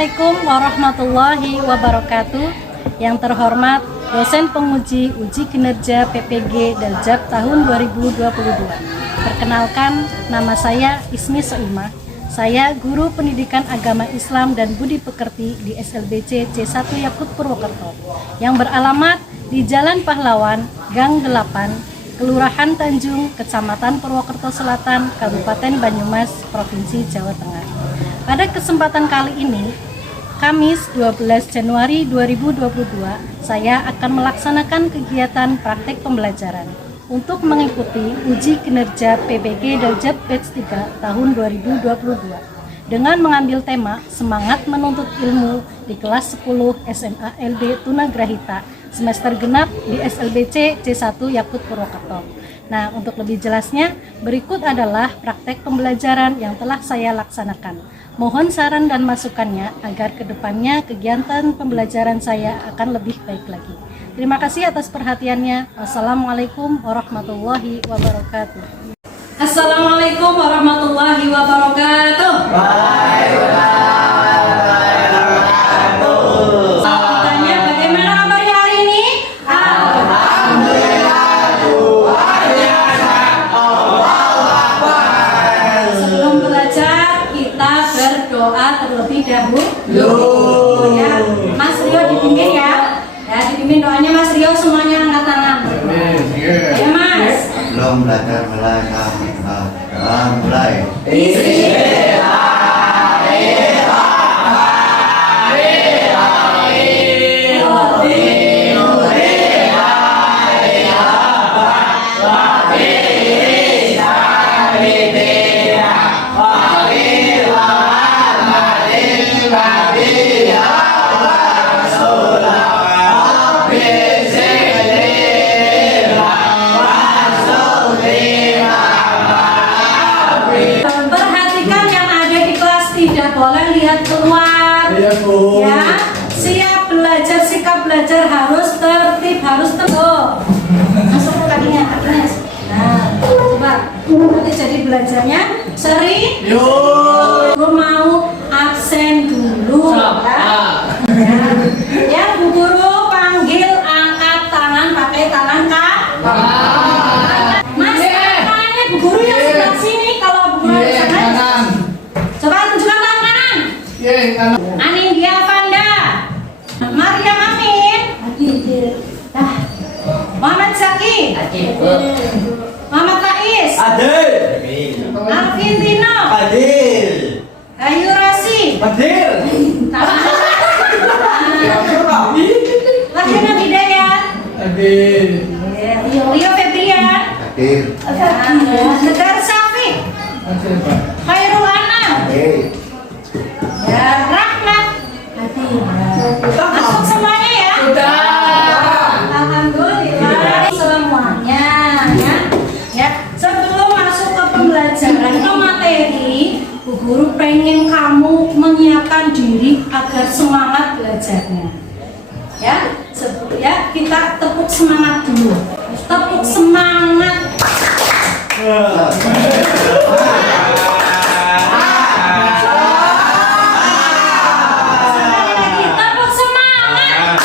Assalamualaikum warahmatullahi wabarakatuh. Yang terhormat dosen penguji uji kinerja PPG Daljab tahun 2022. Perkenalkan, nama saya Ismi Soimah. Saya guru pendidikan agama Islam dan budi pekerti di SLBC C1 Yakut Purwokerto yang beralamat di Jalan Pahlawan, Gang 8, Kelurahan Tanjung, Kecamatan Purwokerto Selatan, Kabupaten Banyumas, Provinsi Jawa Tengah. Pada kesempatan kali ini, Kamis 12 Januari 2022, saya akan melaksanakan kegiatan praktek pembelajaran untuk mengikuti uji kinerja PPG Daljab Batch 3 tahun 2022 dengan mengambil tema Semangat Menuntut Ilmu di kelas 10 SMA LD Tunagrahita semester genap di SLBC C1 Yakut Purwokerto. Nah, untuk lebih jelasnya, berikut adalah praktek pembelajaran yang telah saya laksanakan. Mohon saran dan masukannya agar kedepannya kegiatan pembelajaran saya akan lebih baik lagi. Terima kasih atas perhatiannya. Wassalamualaikum warahmatullahi wabarakatuh. Assalamualaikum warahmatullahi wabarakatuh. Tanya bagaimana kabarnya hari ini? Alhamdulillah, Tuhannya Allah. Sebelum belajar kita berdoa terlebih dahulu. Ya, Mas Rio dipimpin ya. Ya, dipimpin doanya Mas Rio, semuanya angkat tangan. Ya Mas. Belum belajar mulai. Perhatikan yang ada di kelas, tidak boleh lihat keluar. Iya, Bu. Ya, siap belajar, sikap belajar harus tertib, harus teguh. Masuk ke kakinya. Nah, coba nanti jadi belajarnya sering. Gue mau absen dulu. Ya, ya Bu Guru panggil angkat tangan pakai tangan Mas, tangannya Bu Guru yang sebelah sini. Kalau Bu Guru di sana, coba tunjukkan tangan kanan. Anindya Fanda, Maria Amin, Muhammad Zaki, Muhammad Faiz, Alvin Tino, Ayu Rasi, Laksana Hidayat, Rio Febrian, Negar Syafiq, Khairul Anam, ya Rahmat. Masuk semuanya ya. Alhamdulillah semuanya ya. Ya, sebelum masuk ke pembelajaran ke materi, Bu Guru pengen kamu menyiapkan diri agar semangat belajarnya. Ya, ya kita tepuk semangat dulu. Tepuk semangat. Sekali lagi, tepuk semangat.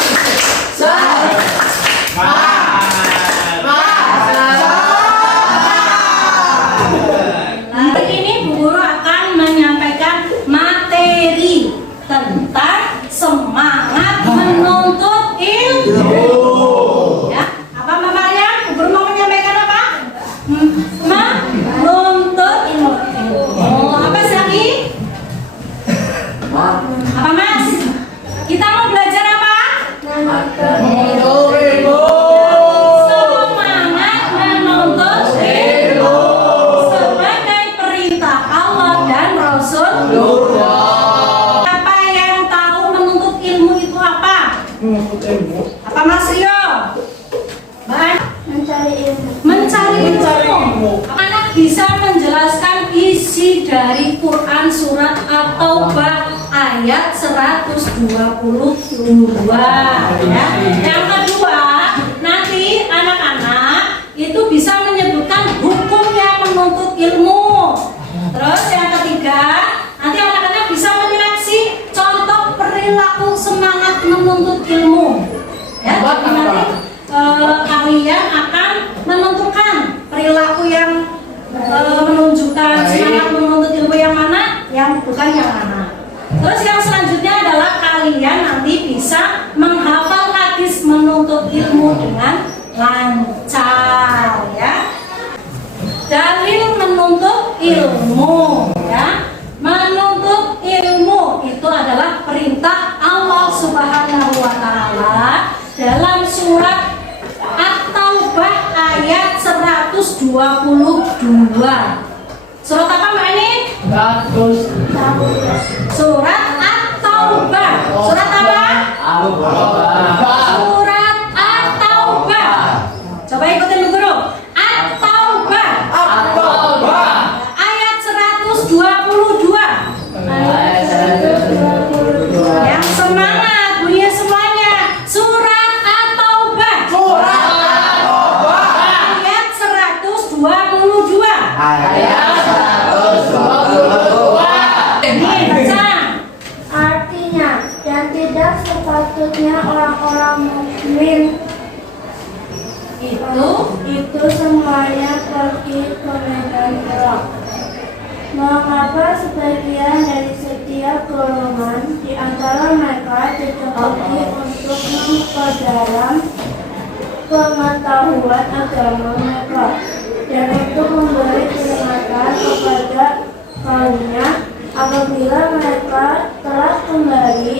Hari ini Bu Guru akan menyampaikan materi tentang semangat menuntut ilmu. Ya, apa Mbak Maryam? Bu Guru mau menyampaikan apa? Menuntut ilmu. Oh, apa lagi? Apa Mas? Kita mau belajar apa? Semangat menuntut ilmu sebagai perintah Allah dan Rasul. Apa yang tahu menuntut ilmu itu apa? Apa Mas Rio? Mencari ilmu. Anak bisa menjelaskan isi dari Quran surat At-Taubah ayat 122 ya. Yang kedua, nanti anak-anak itu bisa menyebutkan hukumnya menuntut ilmu. Terus yang ketiga, nanti anak-anak bisa menyeleksi contoh Ya, jadi nanti kalian akan menentukan perilaku yang menunjukkan semangat menuntut ilmu yang mana, yang bukan yang mana. Terus yang selanjutnya adalah kalian nanti bisa menghafal hadis menuntut ilmu dengan lancar, ya. Dalil menuntut ilmu, ya. Menuntut ilmu itu adalah perintah Allah Subhanahu wa taala dalam surat At-Taubah ayat 122. Surat apa Mbak Ani? Surat At-Taubah. Surat apa? Surat At-Taubah. Coba ikutin Bu Guru. At-Taubah. Ayat 122. Yang semangat bunyi semuanya. Surat At-Taubah. Ayat 122. Ini baca. Artinya, dan tidak sepatutnya orang-orang mukmin itu semuanya pergi ke medan perang. Mengapa sebagian dari setiap golongan di antara mereka dicukupi untuk memperdalam pengetahuan agama mereka dan untuk memberi peringatan kepada kaumnya apabila mereka telah kembali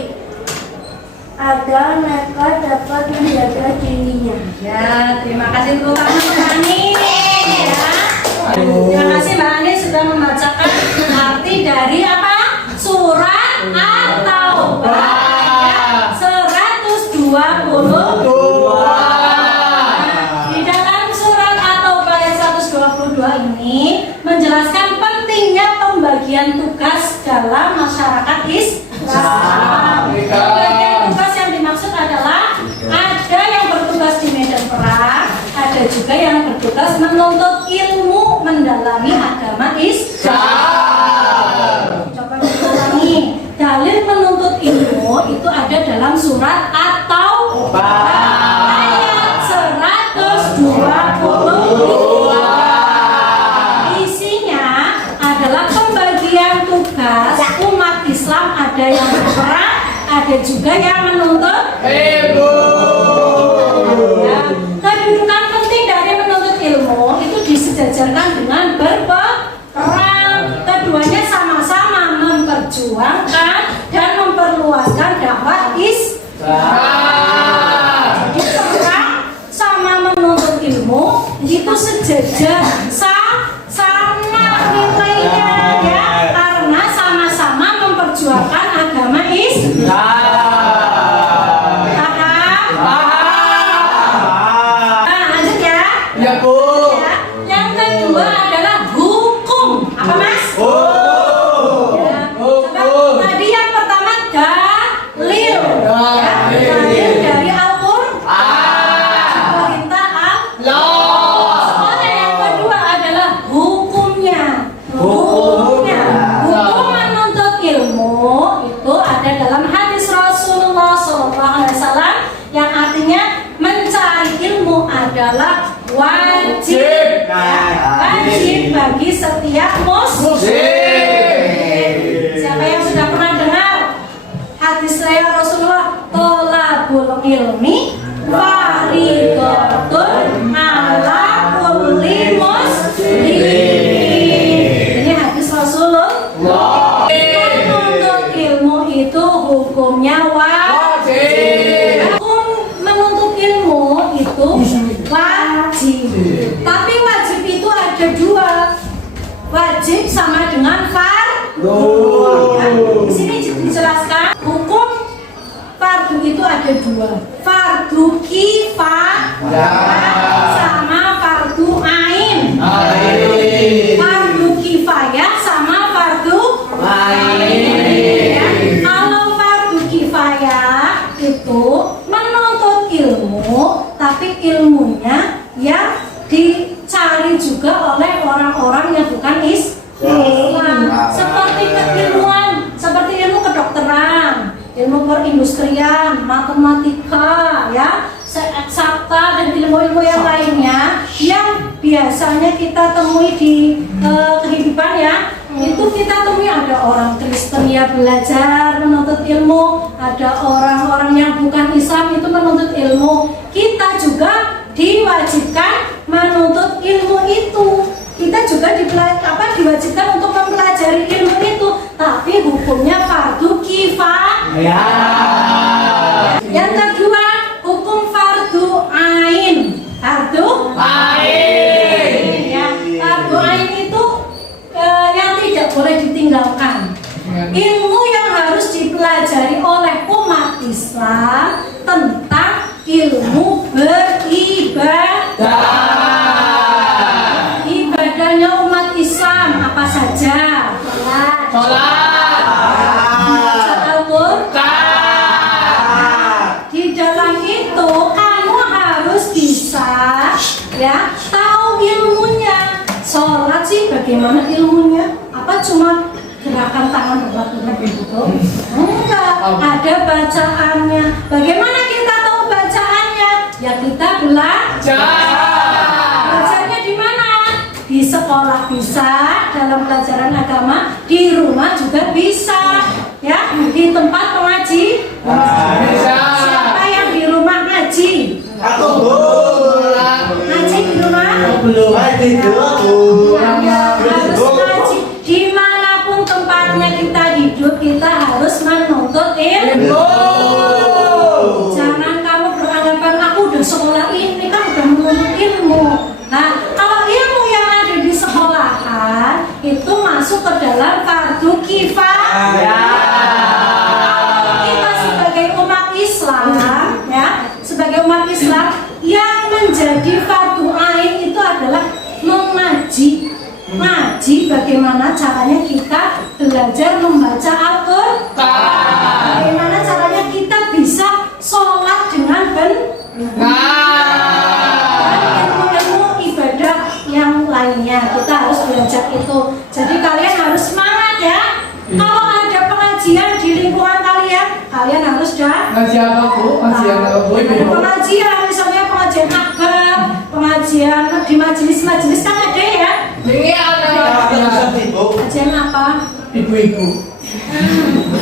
agar mereka dapat menjaga dirinya. Ya, terima kasih untuk Mbak Ani. Ya. Terima kasih Mbak Ani sudah membacakan arti dari apa? Surat At-Taubah ayat 122. Di dalam surat At-Taubah ayat 122 ini menjelaskan pentingnya pembagian tugas dalam masyarakat Islam. Pembagian tugas yang dimaksud adalah ada yang bertugas di medan perang, ada juga yang bertugas menuntut ilmu mendalami agama Islam. Coba diulangi. Dalil menuntut ilmu itu ada dalam surat At-Taubah ayat 122. Isinya adalah pembagian tugas umat Islam, ada yang berperang, ada juga yang menuntut ilmu. Ya, kedudukan penting dari menuntut ilmu itu disejajarkan dengan berperang. Keduanya sama-sama memperjuangkan dan memperluaskan dakwah Islam. Jadi perang sama menuntut ilmu itu sejajar, sama nilainya, ya, karena sama-sama memperjuangkan agama Islam. Lanjut ya. Ya Bu. Ya. Yang kedua adalah hukum. Apa Mas? Ya. Coba, tadi yang pertama dalil. Ya. Dalil dari Al-Qur'an. Perintah Allah. Soalnya yang kedua adalah hukumnya. Hukum menuntut ilmu itu ada dalam hadis Rasulullah SAW yang artinya mencari ilmu adalah wajib, wajib bagi setiap muslim. Siapa yang sudah pernah dengar hadis riwayat Rasulullah, tolabul ilmi fardhatun ala kulli muslim. Ini hadis Rasulullah. Menuntut ilmu itu hukumnya wajib. Hukum menuntut ilmu itu wajib. Tapi wajib itu ada dua. Wajib sama dengan fardu. Ya, di sini dijelaskan hukum fardu itu ada dua. Fardu kifayah sama fardu ain. Fardu kifayah sama fardu ain. Ya, kalau fardu kifayah itu menuntut ilmu, tapi ilmunya yang dicari juga oleh orang-orang yang bukan Islam, seperti keilmuan, seperti ilmu kedokteran, ilmu perindustrian, matematika, ya, dan ilmu-ilmu yang lainnya yang biasanya kita temui di kehidupan ya. Itu kita temui ada orang Kristen ya belajar menuntut ilmu, ada orang-orang yang bukan Islam itu menuntut ilmu. Kita juga diwajibkan menuntut ilmu itu. Kita juga diwajibkan untuk mempelajari ilmu itu, tapi hukumnya fardu kifayah. Yang kedua, hukum fardu ain. Fardu ain. Ya, fardu ain itu yang tidak boleh ditinggalkan. Ilmu yang harus dipelajari oleh umat Islam tentang ilmu beribadah. Ibadahnya umat Islam apa saja? Sholat, Al-Qur'an. Di dalam itu kamu harus bisa ya tahu ilmunya. Sholat sih bagaimana ilmunya? Apa cuma gerakan tangan berbatu begitu? Enggak, ada bacaannya. Bagaimana kita tahu bacaannya? Ya kita belajar. Belajarnya di mana? Di sekolah bisa, dalam pelajaran agama, di rumah juga bisa. Ya, di tempat pengaji. Siapa yang di rumah ngaji? Aku Ngaji di rumah? belum Harus ngaji. Dimanapun tempatnya kita hidup, kita harus menuntut ilmu. Jangan kamu beranggapan aku udah sekolah ini kan udah menuntut ilmu. Nah, kalau ilmu yang ada di sekolahan itu masuk ke dalam fardu kifayah. Kita sebagai umat Islam, ya, sebagai umat Islam yang menjadi fardu ain itu adalah mengaji. Ngaji bagaimana caranya kita belajar membaca Al-Qur'an. Bagaimana caranya kita bisa sholat dengan ilmu-ilmu ibadah yang lainnya. Kita harus belajar itu. Jadi kalian harus semangat ya. Kalau ada pengajian di lingkungan kalian, kalian harus Pengajian apa Bu? Pengajian apa Bu? ada pengajian, misalnya pengajian akbar, pengajian di majelis-majelis kan ada ya. Ini ada Pengajian apa? ibu-ibu.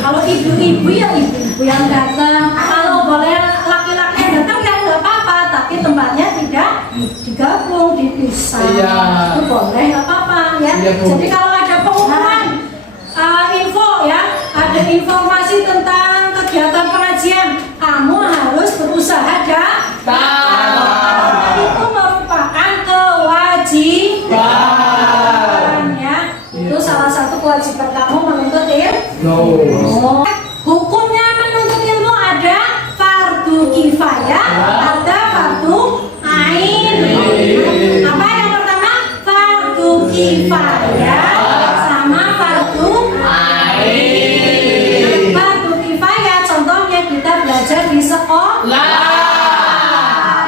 Kalau ibu-ibu ya ibu-ibu yang datang. Kalau boleh laki-laki yang datang ya nggak apa-apa, tapi tempatnya tidak digabung, dipisah. Iya. Itu boleh nggak apa-apa ya. Iya, Bu. Jadi kalau ada pengumuman info ya, ada informasi tentang kegiatan pengajian, kamu harus berusaha datang. Itu merupakan kewajiban ya. Itu salah satu kewajiban kamu menuntut ilmu. Hukumnya menuntut ilmu ada fardu kifayah, ada fardu ain. Apa yang pertama? Fardu kifayah sama fardu ain. Fardu kifayah contohnya kita belajar di sekolah.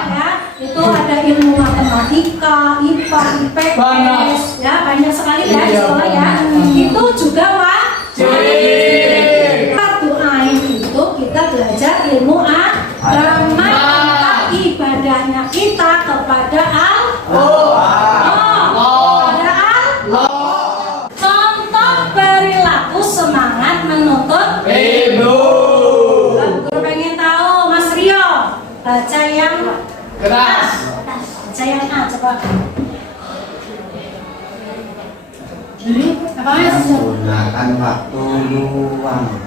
Ya, itu ada ilmu matematika, IPA, IPS, ya banyak sekali ya di sekolah ya. Itu juga fardu ain itu kita belajar ilmu agama tentang ibadahnya kita kepada Allah. Contoh perilaku semangat menuntut Ibu. Guru pengen tahu Mas Rio baca yang Keras. baca yang A coba. Apa Mas? Gunakan waktu luang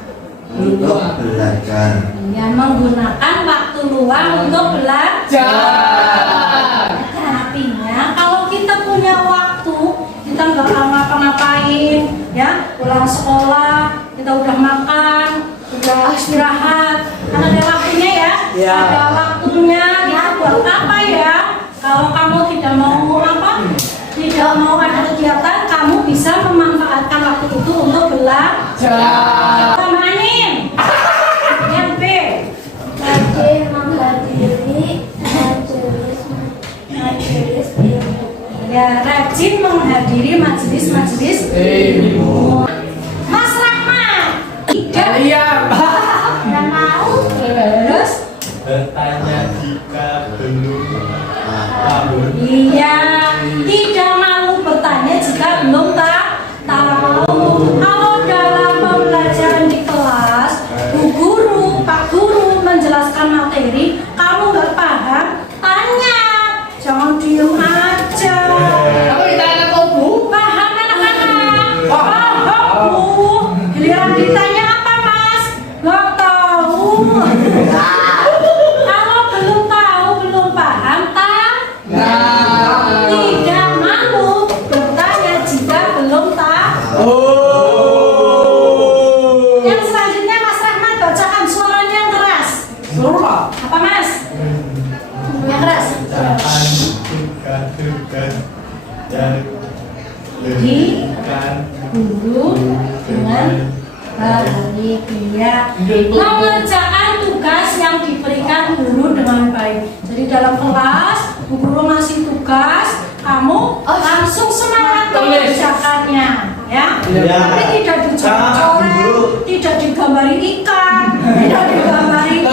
untuk belajar. Ya, menggunakan waktu luang untuk belajar. Artinya kalau kita punya waktu, kita nggak ngapa-ngapain, ya, pulang sekolah, kita udah makan, udah istirahat, kan ada waktunya ya, ada waktunya, kita buat apa ya? Kalau kamu tidak mau apa, tidak mau ada kegiatan, kamu bisa memanfaatkan waktu itu untuk belajar. Tamanin. Yang B. Rajin menghadiri majelis ilmu. Ya, rajin menghadiri majelis-majelis Ibu. Mas Rahmat. Tidak. Iya. Nggak mau. Terus Bertanya jika belum Iya, tidak malu bertanya jika belum tahu. Kalau dalam pembelajaran di kelas, Bu Guru, Pak Guru menjelaskan materi, kamu nggak paham, tanya, jangan diem aja. Apa kita anak Bu? Paham anak-anak? Paham Bu. Giliran ditanya apa Mas? Nggak tahu. Kalau belum tahu, belum paham, tidak malu bertanya jika belum tahu. Yang selanjutnya Mas Rahmat bacakan suaranya yang keras. Suruh. Apa Mas? Yang keras. Di guru dengan baik, ya. Mengerjakan tugas yang diberikan guru dengan baik. Jadi dalam kelas, Bu Guru ngasih tugas, kamu langsung semangat mengerjakannya, ya. Tapi tidak dicoret-coret, tidak digambari ikan, tidak digambari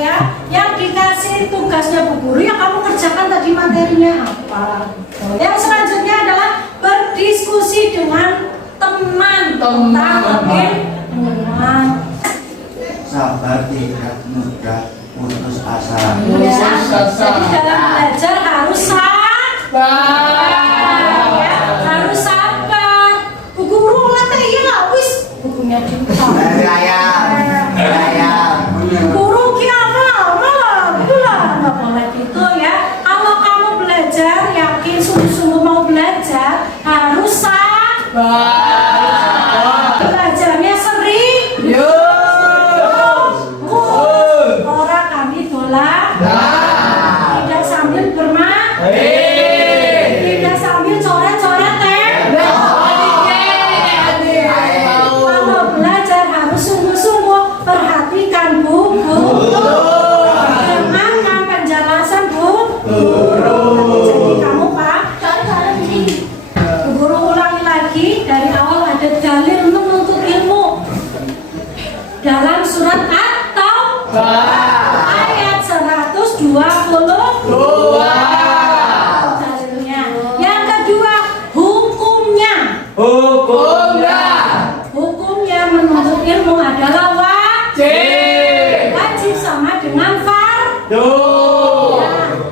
ya. Yang dikasih tugasnya Bu Guru, yang kamu kerjakan tadi materinya apa. Yang selanjutnya adalah berdiskusi dengan teman tentang teman. Sabar tidak mudah putus asa. Ya, jadi dalam belajar harus sabar, ya, harus sabar. Bu Guru latih ya wis bukunya dibuka. Guru kiapa malah gitulah, nggak boleh gitu ya. Kalau kamu belajar yakin sungguh-sungguh mau belajar harus belajarnya sering. Orang kami dolan, tidak sambil bermain, tidak sambil coret-coret Kalau belajar harus sungguh-sungguh, perhatikan buku, dengarkan penjelasan guru. Jadi kamu Pak, Bu Guru ulangi lagi dari awal, ada dalil menuntut ilmu dalam surat At-Taubah ayat 122 dalilnya. Yang kedua, hukumnya menuntut ilmu adalah wajib sama dengan Nah,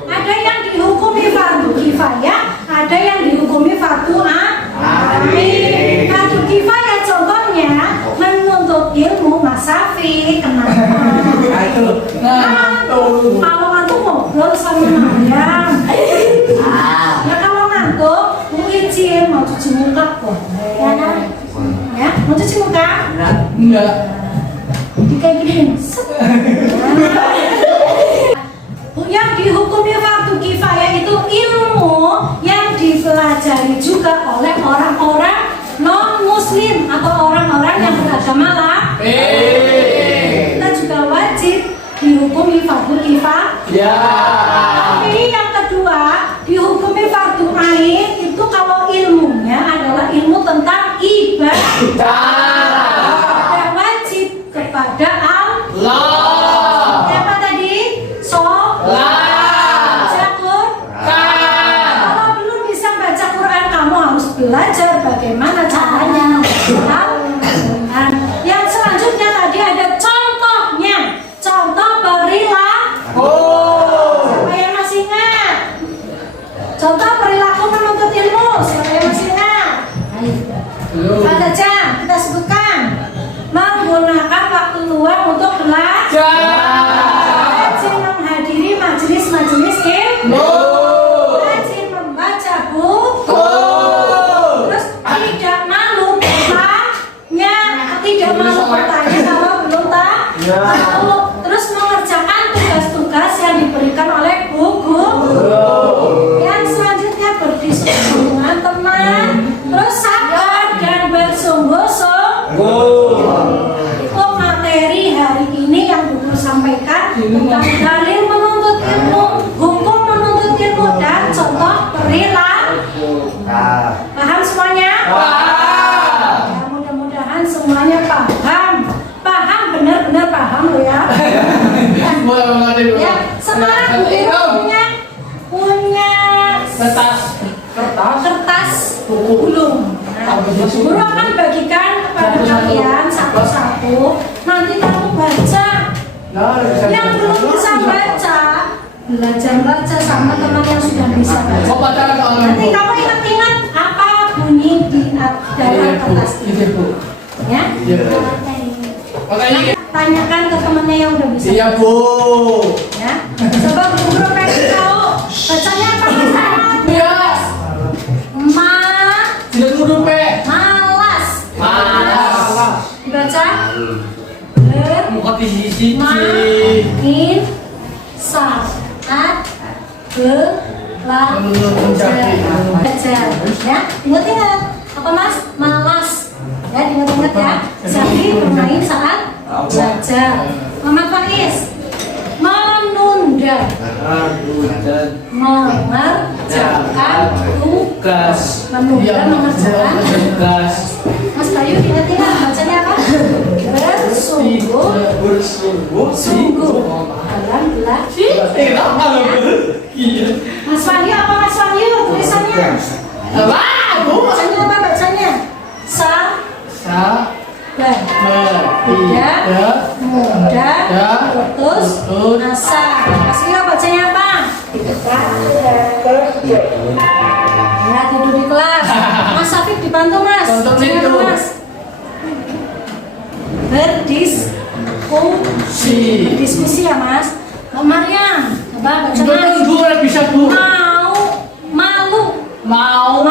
ada yang dihukumi fardu kifayah, ada yang dihukumi fardu ain. Fardu kifayah contohnya menuntut ilmu Mas Safi, kenapa? Kalau ngantuk ngobrol sama Mariam. Ya kalau ngantuk mau izin mau cuci muka boleh. Ya, mau cuci muka? Enggak. Kayak gini. Yang dihukumi fardu kifayah itu ilmu yang dipelajari juga oleh orang-orang non-muslim atau orang-orang yang beragama lain. Kita juga wajib dihukumi fardu kifayah. Tapi yang kedua, dihukumi fardu ain itu kalau ilmunya adalah ilmu tentang ibadah. Ada wajib kepada Allah. Apa tadi? Kalau belum bisa baca Quran, kamu harus belajar bagaimana caranya. Yang selanjutnya tadi ada contohnya, contoh perilaku. Siapa yang masih ingat? Contoh perilaku menuntut ilmu. Siapa yang masih ingat? Ada jam kita sebutkan. Menggunakan waktu luang untuk belajar. Rajin menghadiri majelis-majelis ilmu. Rajin membaca buku. Terus tidak malu bertanya. Tidak malu bertanya kalau belum tahu. Terus mengerjakan tugas-tugas yang diberikan oleh guru. Yang selanjutnya berdiskusi dengan teman. Terus sabar dan bersungguh-sungguh. Itu materi hari ini yang Guru sampaikan tentang dalil menuntut ilmu, hukum menuntut ilmu, dan contoh perilaku. Paham semuanya? Ya, mudah-mudahan semuanya paham. Paham, benar-benar paham loh ya. Ya, semangat Bu Guru Belum. Nah, guru akan bagikan kepada kalian satu-satu. Nanti kamu baca. Yang belum bisa baca, belajar baca sama teman yang sudah bisa baca. Kau baca kalau Nanti kamu ingat-ingat apa bunyi di dalam kertas itu. Ya? Makanya Tanyakan ke temannya yang udah bisa. iya Bu. Ya. Coba guru pengen tahu bacanya apa mas? Ya. Tidak dulu Pe. Malas. Malas. Dibaca. Muka di sisi. Main saat belajar. Ya, ingat-ingat apa mas? Malas. Ya, ingat-ingat ya. Jadi bermain saat belajar. Muhammad Faiz. Menunda. Mengerjakan tugas. Menunda mengerjakan tugas. Mas Bayu ingat-ingat bacanya apa? Bersungguh dalam belajar. Mas Wahyu apa Mas Wahyu tulisannya? Apa? Bu. Bacanya apa bacanya? Tidak mudah putus asa. Mas Rio bacanya apa? Ya, tidur di kelas. Mas Safik dibantu mas. Bacanya apa, mas? Berdiskusi ya mas. Mbak Mariam, coba baca mas. Bu bisa Bu. Malu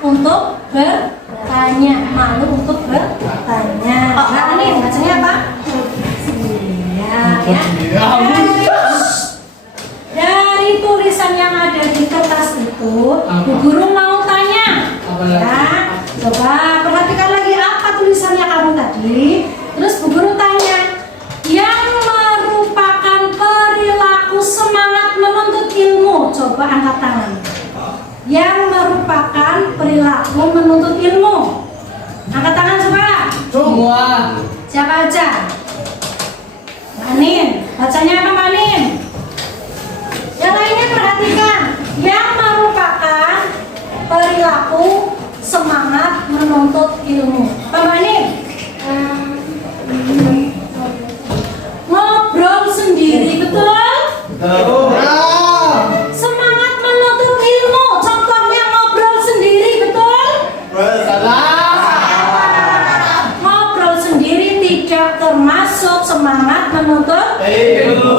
untuk bertanya. Malu untuk bertanya. Mbak Anin, bacanya apa? Ya. Dari tulisan yang ada di kertas itu, Bu Guru mau tanya. Ya, coba perhatikan lagi apa tulisannya kamu tadi. Terus Bu Guru tanya, yang merupakan perilaku semangat menuntut ilmu. Coba angkat tangan. Yang merupakan perilaku menuntut ilmu. Angkat tangan coba. Semua. Siapa aja? Mbak Anin, bacanya apa Mbak Anin? Yang lainnya perhatikan. Yang merupakan perilaku semangat menuntut ilmu. Mbak Anin? Ngobrol sendiri, betul? Semangat menuntut ilmu. Contohnya ngobrol sendiri, betul? Ngobrol sendiri tidak termasuk semangat menuntut ilmu.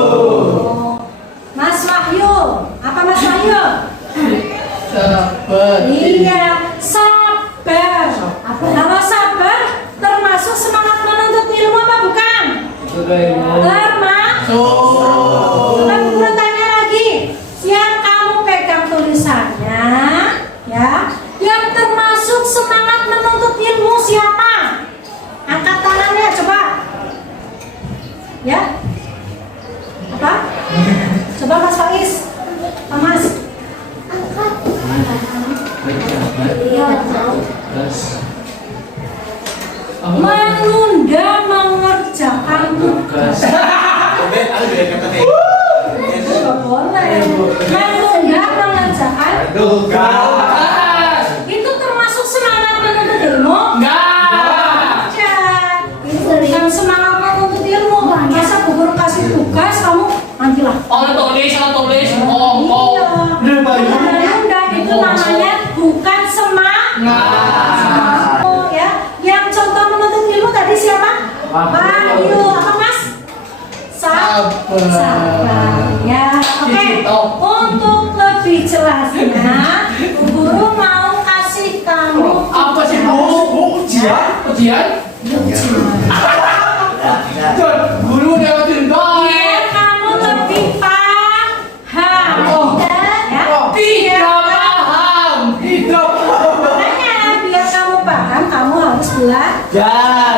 Mas Wahyu, apa Mas Wahyu? Sabar. Iya, sabar. Kalau sabar termasuk semangat menuntut ilmu apa bukan? Termasuk. Kita guru tanya lagi, yang kamu pegang tulisannya, ya, yang termasuk semangat menuntut ilmu siapa? Angkat tangannya coba. Ya. Apa? Coba Mas Faiz. Pak Mas. Menunda mengerjakan tugas. Nggak boleh. Menunda mengerjakan tugas. Itu termasuk semangat menuntut ilmu? Enggak. Yang semangat menuntut ilmu. Masa Bu Guru kasih tugas kamu nantilah. Tulis. Menunda itu namanya bukan semangat. Oh ya, yang contoh menuntut ilmu tadi siapa? Wahyu. Apa Mas? Sabar. Ya, oke. Untuk lebih jelasnya, Bu Guru mau kasih kamu Apa sih Bu? Ujian? Guru lewatin biar kamu lebih paham. Tidak paham. Makanya biar kamu paham, kamu harus belajar.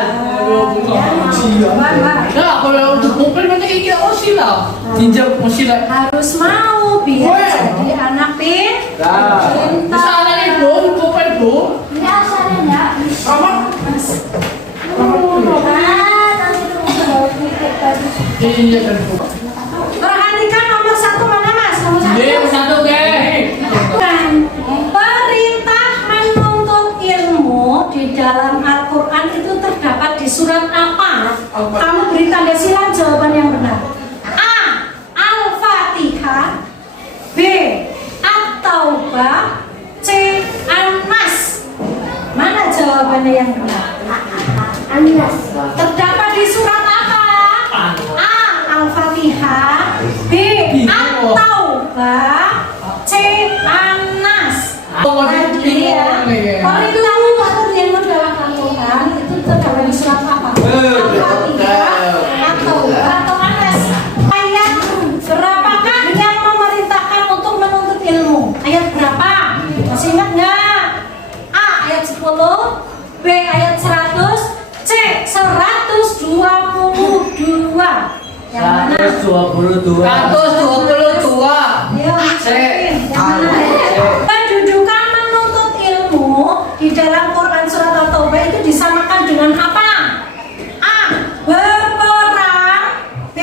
Nah, kalau untuk kumpul nanti kita osila. Tinjau osila. Harus mau biar jadi anak pintar. Misalnya nih Bu, kumpul Bu. Enggak, sana enggak. Apa? Iya kan Bu. Perhatikan nomor 1 mana Mas? Nomor 1. Satu deh. Perintah mana yang benar? Anas. Terdapat di surat apa? A. Al-Fatihah, B. At-Taubah, C. An-Nas. Lagi ya. Perilaku atau yang dalam Al-Quran itu terdapat di surat apa? Al-Fatihah, At-Taubah, atau An-Nas? Ayat berapakah yang memerintahkan untuk menuntut ilmu? Ayat berapa? Masih ingat nggak? A. Ayat 10, B. Ayat 100, C. 122. Yang mana? 122. 122. Ayo, C. yang mana? Kedudukan menuntut ilmu di dalam Quran surat At-Taubah itu disamakan dengan apa? A. Berperang, B.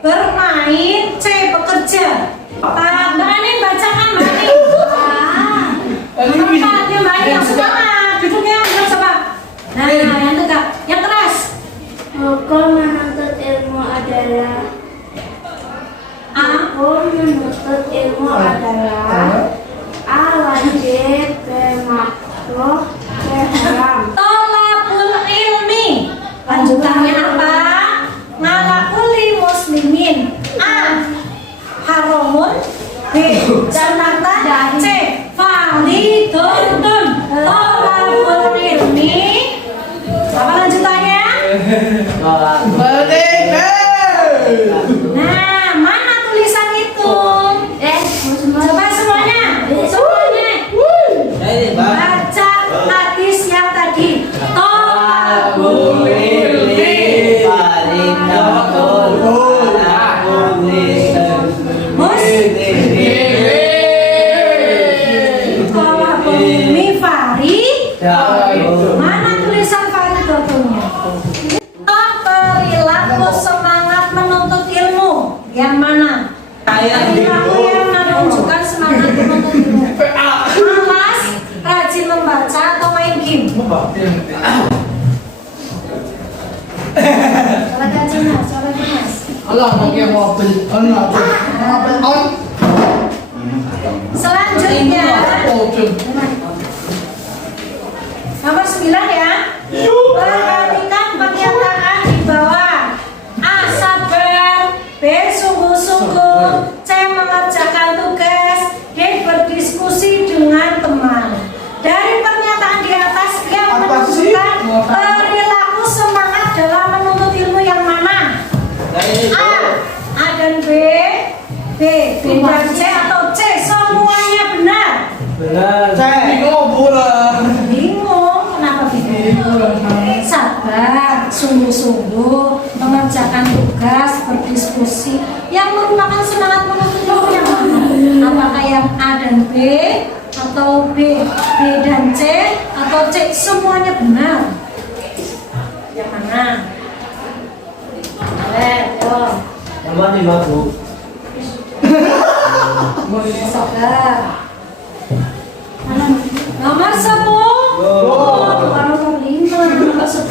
Bermain, C. Bekerja. Mbak Ani bacakan Mbak Ani. Tempatnya Mbak Ani yang semangat, duduknya yang coba. Nah, yang tegak, yang keras. Hukum menuntut ilmu adalah A. Hukum menuntut ilmu adalah A. Wajib, B. Makruh, C. Haram. Tolabul ilmi. Lanjutannya apa? Ngalakuli muslimin. A. Haramun, B. Jannatan, C. Faridun. Tolabul ilmi. Apa lanjutannya? Nah, mana tulisan itu? Coba semuanya. Semuanya. Baca hadis yang tadi. Tolabul ilmi. Tolabul ilmi farid. Mana tulisan faridatulnya? Perilaku semangat menuntut ilmu. Yang mana? Perilaku yang menunjukkan semangat menuntut ilmu. Malas, rajin membaca atau main game. Coba Mas. Allah pakai mobil. Selanjutnya nomor 9 ya. Perhatikan pernyataan di bawah. A. Sabar, B. Sungguh-sungguh, C. Mengerjakan tugas, D. Berdiskusi dengan teman. Dari pernyataan di atas yang menunjukkan perilaku semangat dalam menuntut ilmu yang mana? A dan B, B dan C atau C, semuanya benar. Bingung, kenapa bingung? Sabar, sungguh-sungguh, mengerjakan tugas, berdiskusi. Yang merupakan semangat menuntut ilmu yang mana? Apakah yang A dan B, atau B dan C, atau C? Semuanya benar. Yang mana? Nomor 5, Bu. Sabar. Nomor 10. Nomor 5, nomor 10.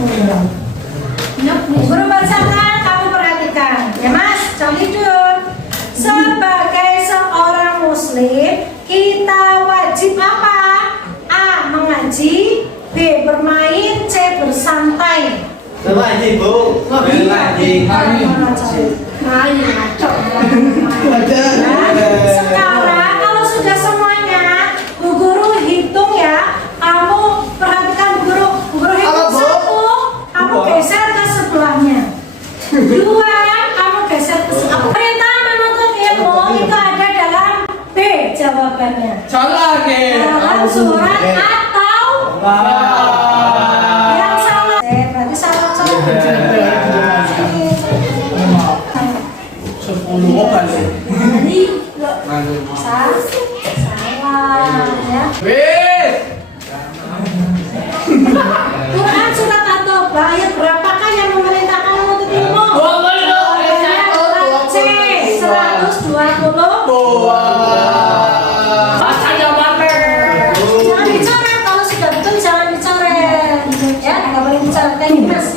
Guru bacakan, kamu perhatikan. Ya Mas, Calidun. Sebagai seorang muslim, kita wajib apa? A. Mengaji, B. Bermain, C. Bersantai. Bermain, Bu. Bermain. Sekarang kalau sudah semuanya, Bu Guru hitung ya. Kamu perhatikan Bu Guru hitung 1, kamu geser ke sebelahnya. 2, kamu geser ke sebelah. Perintah menuntut ilmu itu ada dalam B jawabannya. Dalam surat atau yang salah. Berarti salah coba. 10 kali. Salah ya. Quran surat At-Taubah ayat berapakah yang memerintahkan menuntut ilmu? C. 122. Jangan dicoret, kalau sudah betul jangan dicoret. Ya, nggak boleh dicoret. Kayak gini Mas.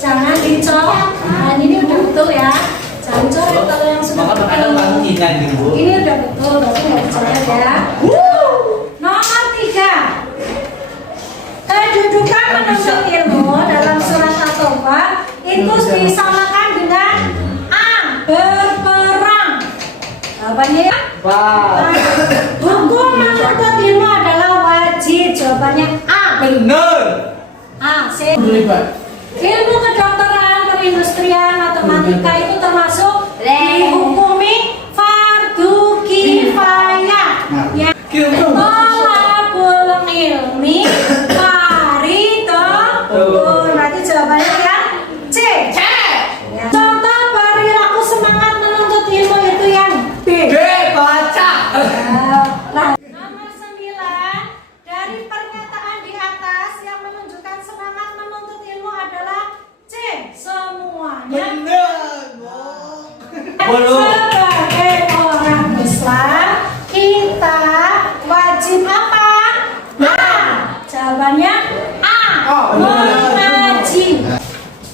Jangan dicoret. Nah, ini udah betul ya. Jangan dicoret kalau yang sudah betul. Ini udah betul, berarti nggak dicoret ya. Nomor 3. Kedudukan menuntut ilmu dalam surat At-Taubah itu disamakan dengan A. Berperang. Jawabannya ya? Hukum menuntut ilmu adalah wajib. Jawabannya A. Bener. A. C. Ilmu kedokteran, perindustrian, matematika itu termasuk dihukumi fardu kifayah. Ya. Tolabul ilmi faridhatun. Berarti jawabannya yang C. Ya. Contoh perilaku semangat menuntut ilmu itu yang B. Baca. Nah, nomor 9 dari pernyataan di atas yang menunjukkan semangat menuntut ilmu adalah C. Semuanya. Sebagai orang Islam kita wajib apa? A. Jawabannya A. Mengaji.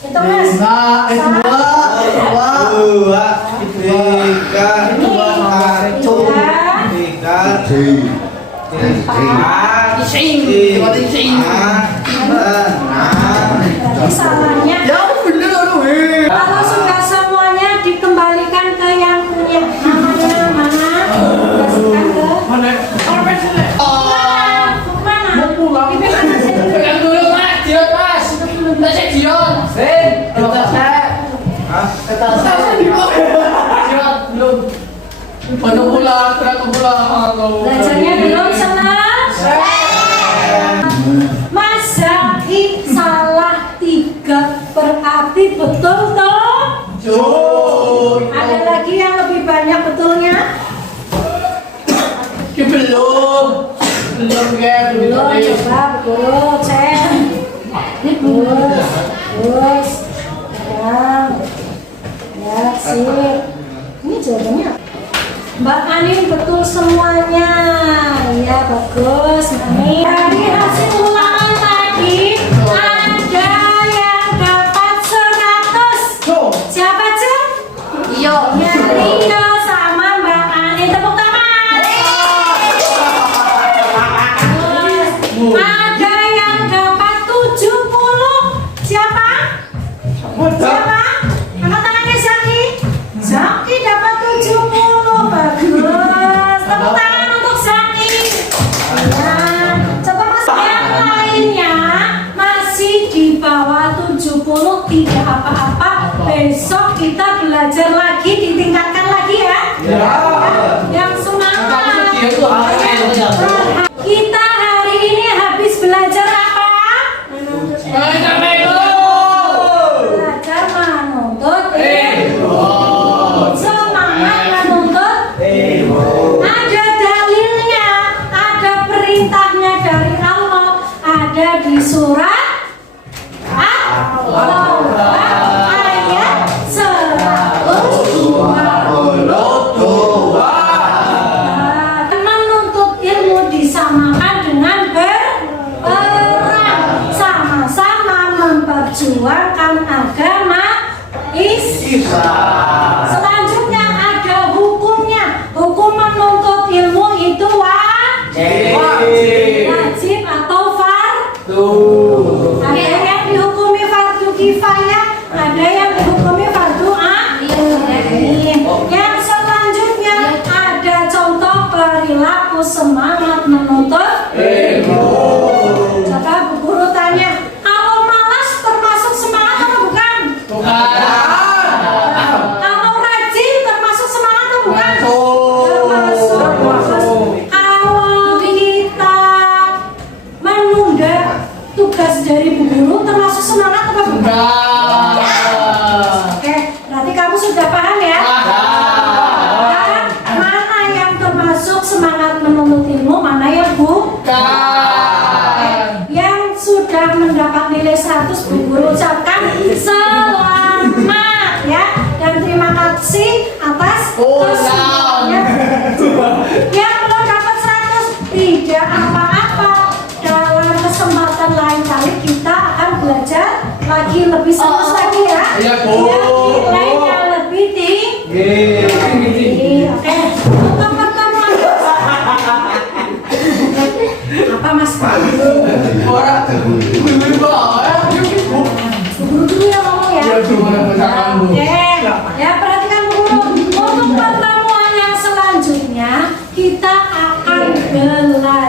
Itu mas. Berarti salahnya. Kalau sudah semuanya dikembalikan ke yang punya. Namanya mana? Dikasihkan ke mana? Ini mana sih? Pegang dulu mas, Dion mas. Tasnya Dion. Dion belum. Pada pulang, terang pulang. Belajarnya belum selesai. Mazhab salah 3 berarti betul toh? Ada lagi yang lebih banyak betulnya? Belum. Belum, coba betul, cek. Ini terus, ya, sip. Ini jawabannya. Mbak Anin betul semuanya. Ya bagus, Mami. Dari hasil ulangan tadi ada yang dapat 100. Siapa Cem? Iyo. Ya Rio sama Mbak Anin, tepuk tangan. Ada yang dapat 70. Siapa? Siapa? Angkat tangannya Zaki. Zaki dapat 70. Bagus. Tepuk tangan untuk Zaki. Ya. Coba mas yang lainnya masih di bawah 70, tidak apa-apa. Besok kita belajar lagi, ditingkatkan lagi ya. Yang semangat. Kita hari ini habis belajar apa? Belajar menuntut ilmu. Semangat menuntut ilmu. Ada dalilnya, ada perintahnya dari Allah, ada di surat At-Taubah ayat 122. Menuntut ilmu disamakan dengan berperang, sama-sama memperjuangkan agama Islam. Selanjutnya ada hukumnya. Hukum menuntut ilmu itu wajib atau fardu. Ada yang dihukumi fardu kifayah, ada yang dihukumi fardu ain. Yang selanjutnya ada contoh perilaku semangat menuntut ilmu. Coba Bu Guru tanya, kalau malas termasuk semangat atau bukan? Kalau rajin termasuk semangat atau bukan? Termasuk. Kalau kita menunda tugas dari Bu Guru termasuk semangat atau bukan? Oke, berarti kamu sudah paham ya? Mana yang termasuk semangat menuntut ilmu, mana yang bukan? Yang sudah mendapat nilai 100 Bu Guru ucapkan selamat ya, dan terima kasih atas kesempatannya. Yang belum dapat 100 tidak apa-apa. Dalam kesempatan lain kali kita akan belajar lagi lebih serius lagi ya. Iya, Bu. Nilainya lebih tinggi. Oke, untuk pertemuan apa Mas?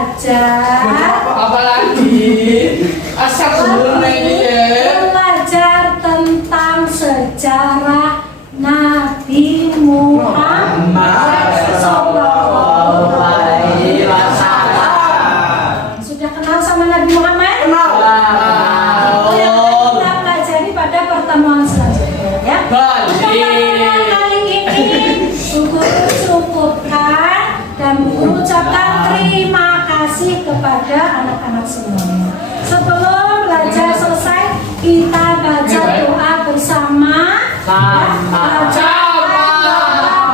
belajar Apa lagi? Asal sebelumnya ini ya. belajar tentang sejarah Nabi Muhammad Sallallahu Alaihi Wasallam. Sudah kenal sama Nabi Muhammad? Itu yang akan kita pelajari pada pertemuan selanjutnya ya. Pertemuan kali ini guru cukupkan dan guru ucapkan terima kasih kepada anak-anak semuanya. Sebelum belajar selesai, kita baca doa bersama. Baca doa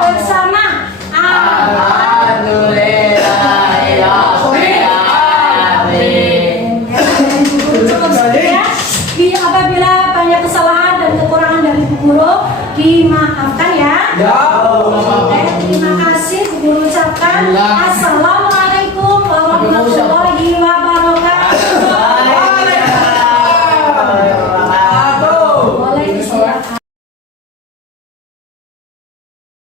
bersama. Apabila banyak kesalahan dan kekurangan dari Bu Guru, dimaafkan ya. Terima kasih Bu Guru ucapkan. Assalamualaikum